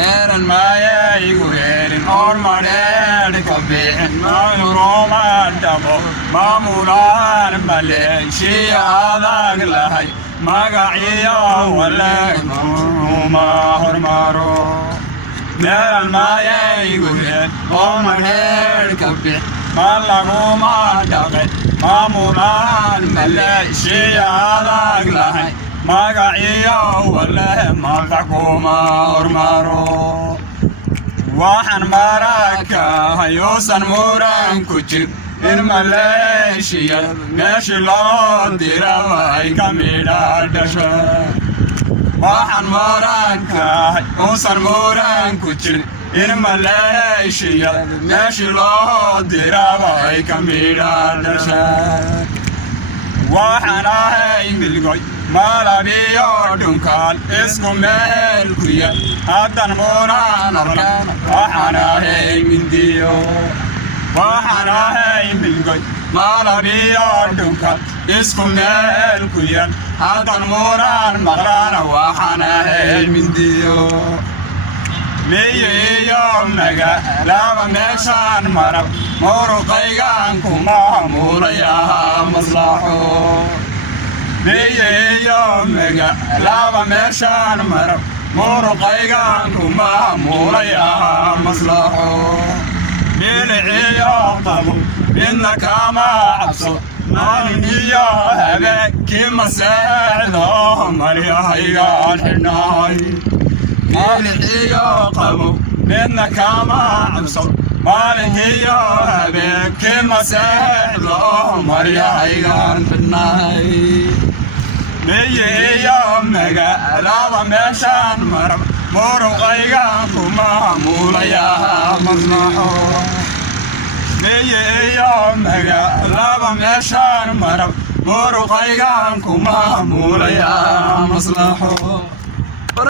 Eran maya iguerin or marer kabin man Roma dabo mamulan Malaysia adag lahay magaciya wala ma hormaro Eran maya iguerin or marer kabin man Roma dabo mamulan Malaysia adag lahay magaciya wala ma hormaro waxaan maraka hayuusan muran ku jir in Malaysia meesha loo diray ay ka midha dhasho waxaan maraka hayuusan muran ku jir in Malaysia meesha loo diray ay ka midha dhasho waxaan ahay milgoy malabiyo dhunkaan isku meel ku yaal haddan muunaan arkaan waxaan ahay mindiyo waxaan ahay milgoy malabiyo dhunkaan isku meel ku yaal haddan muunaan maqlaana waxaan ahay mindiyo miyiyo magaalaba meeshaan marab muruqaygaan ku maamulayaa maslaxo miyiyo magaalaba meeshaan marab muruqaygaan ku maamulayaa maslaxo miliciyo qabo midna kama cabso maalin iyo habeenkii maseexdo maryahaygaan xidhnahay miliciyo qabo midna kama cabso maalinkiyo habeenkii maseexdo maryahaygaan xidhnahay miyiyo magaalaba meeshaan marab muruqaygaan ku maamulayaa maslaxo miyiyo magaalaba meeshaan marab muruqaygaan ku maamulayaa maslaxo